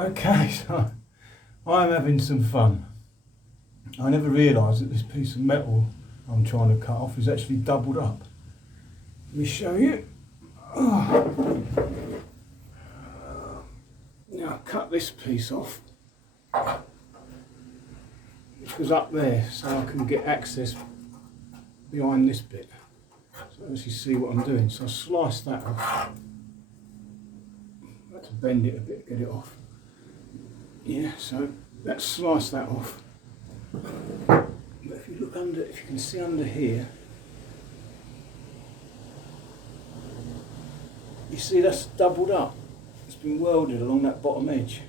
Okay, so I'm having some fun. I never realised that this piece of metal I'm trying to cut off is actually doubled up. Let me show you. Oh. Now I cut this piece off, which was up there, so I can get access behind this bit. So as you see what I'm doing, so I slice that off. I had to bend it a bit to get it off. Yeah, so let's slice that off. But if you look under, if you can see under here, you see that's doubled up. It's been welded along that bottom edge.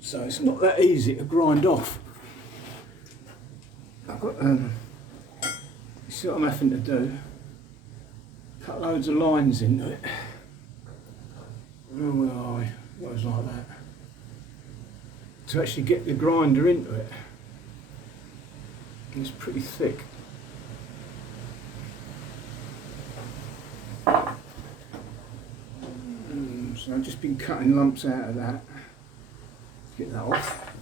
So it's not that easy to grind off. I've got, you see what I'm having to do? Cut loads of lines into it. Oh, where are we? What was like that? To actually get the grinder into it. And it's pretty thick. So I've just been cutting lumps out of that. Get that off.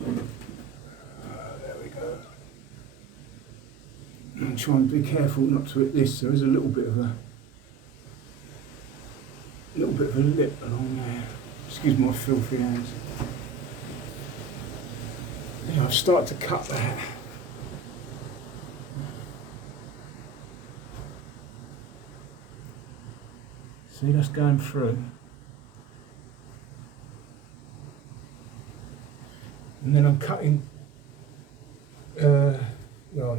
There we go. I'm trying to be careful not to hit this. There is a little bit of a lip along there. Excuse my filthy hands. Yeah, I've started to cut that. See, that's going through. And then I'm cutting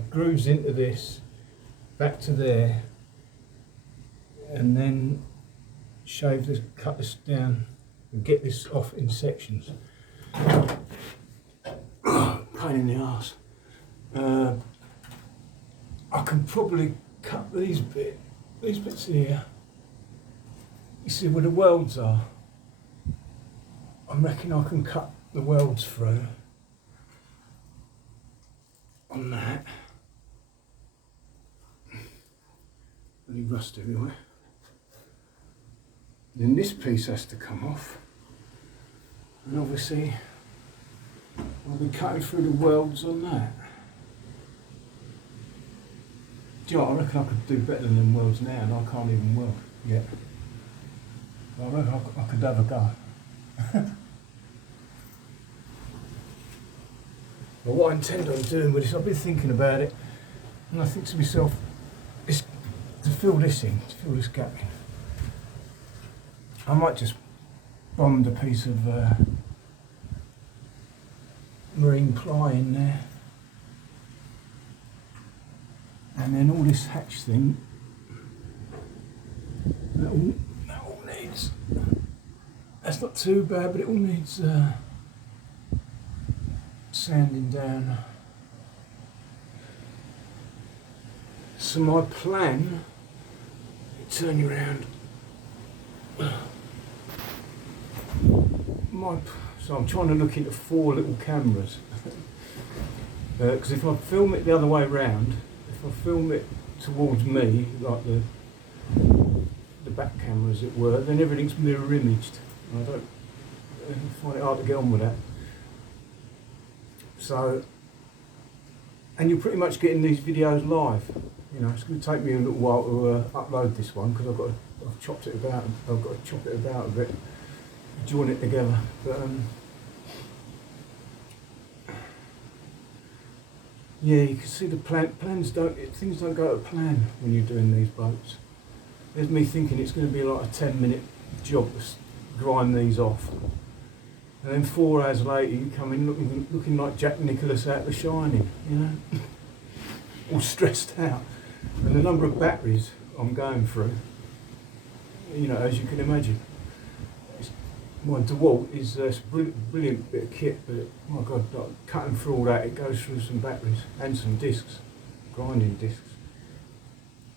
grooves into this, back to there, and then shave this, cut this down, and get this off in sections. Pain in the arse. I can probably cut these bits here. You see where the welds are? I reckon I can cut the welds through on that. Really rust everywhere. Then this piece has to come off, and obviously I'll be cutting through the welds on that. Do you know what, I reckon I could do better than them welds now, and I can't even weld yet. I reckon I could have a go. But what I intend on doing with this, I've been thinking about it, and I think to myself, is to fill this in, to fill this gap in. I might just bond a piece of marine ply in there, and then all this hatch thing, that all needs, that's not too bad, but it all needs sanding down. So my plan, turn you around, so I'm trying to look into 4 little cameras, because if I film it the other way round, if I film it towards me, like the back camera as it were, then everything's mirror imaged. I find it hard to get on with that. So, and you're pretty much getting these videos live. You know, it's going to take me a little while to upload this one, because I've chopped it about. I've got to chop it about a bit, join it together. But yeah, you can see the things don't go to plan when you're doing these boats. There's me thinking it's going to be like a 10-minute job to grind these off. And then 4 hours later, you come in looking like Jack Nicklaus out of The Shining, you know, all stressed out. And the number of batteries I'm going through, you know, as you can imagine. My DeWalt is a brilliant bit of kit, but my God, like, cutting through all that, it goes through some batteries and some discs, grinding discs.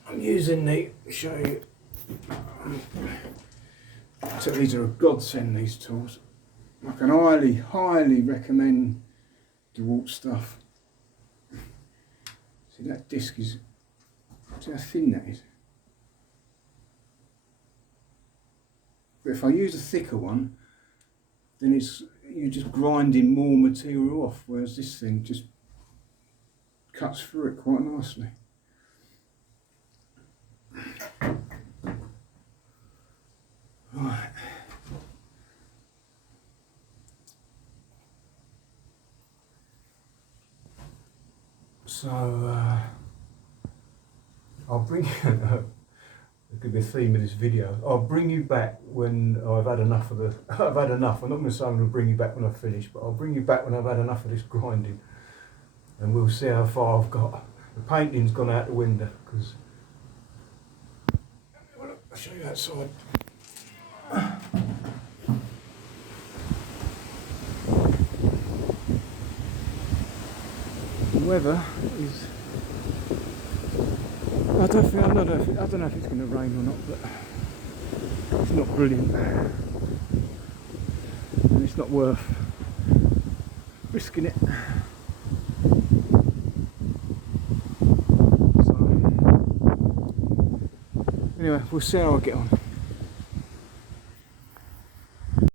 I'm using the, show you, so these are a godsend, these tools. I can highly recommend DeWalt stuff. See, that disc is, see how thin that is? But if I use a thicker one, then you're just grinding more material off, whereas this thing just cuts through it quite nicely. Right. So I'll bring it could be a theme of this video. I'll bring you back when I've had enough of the. I've had enough. I'm not going to say I'm going to bring you back when I've finished, but I'll bring you back when I've had enough of this grinding, and we'll see how far I've got. The painting's gone out the window because. I'll show you outside. The weather is. I don't know if it's going to rain or not, but it's not brilliant, and it's not worth risking it. So anyway, we'll see how I get on.